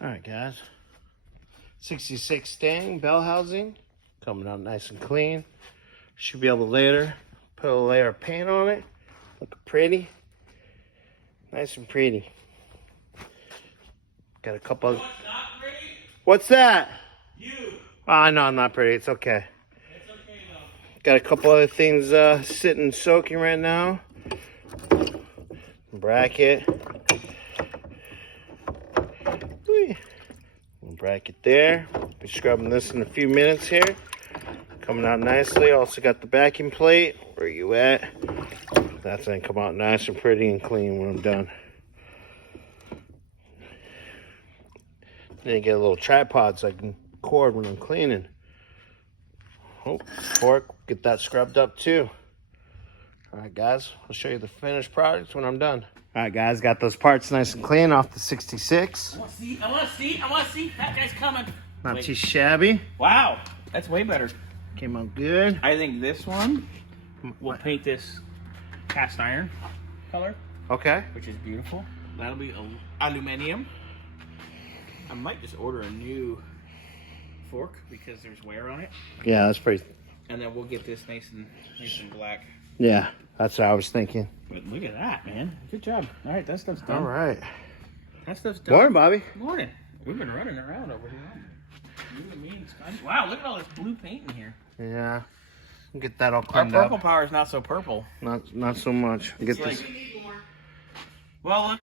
Alright guys, 66 Stang bell housing, coming out nice and clean. Should be able to later put a layer of paint on it, look pretty, nice and pretty. Got a couple of... What's that? You. Oh, I know I'm not pretty, it's okay. It's okay though. Got a couple other things sitting soaking right now. Bracket. Bracket there. Be scrubbing this in a few minutes here. Coming out nicely. Also got the backing plate. Where are you at? That's gonna come out nice and pretty and clean when I'm done. Then get a little tripod so I can record when I'm cleaning. Oh, fork. Get that scrubbed up too. Alright guys, I'll show you the finished product when I'm done. Alright guys, got those parts nice and clean off the 66. I want to see. That guy's coming. Not too shabby. Wow, that's way better. Came out good. I think this one, we'll paint this cast iron color. Okay. Which is beautiful. That'll be aluminum. I might just order a new fork because there's wear on it. Yeah, that's pretty. And then we'll get this nice and black. Yeah, that's what I was thinking. But look at that, man. Good job. All right, that stuff's done. All right. That stuff's done. Morning, Bobby. Morning. We've been running around over here. You and me and Scotty. Wow, look at all this blue paint in here. Yeah. Get that all Our cleaned up. purple power is not so purple. Not so much. Get this. Well,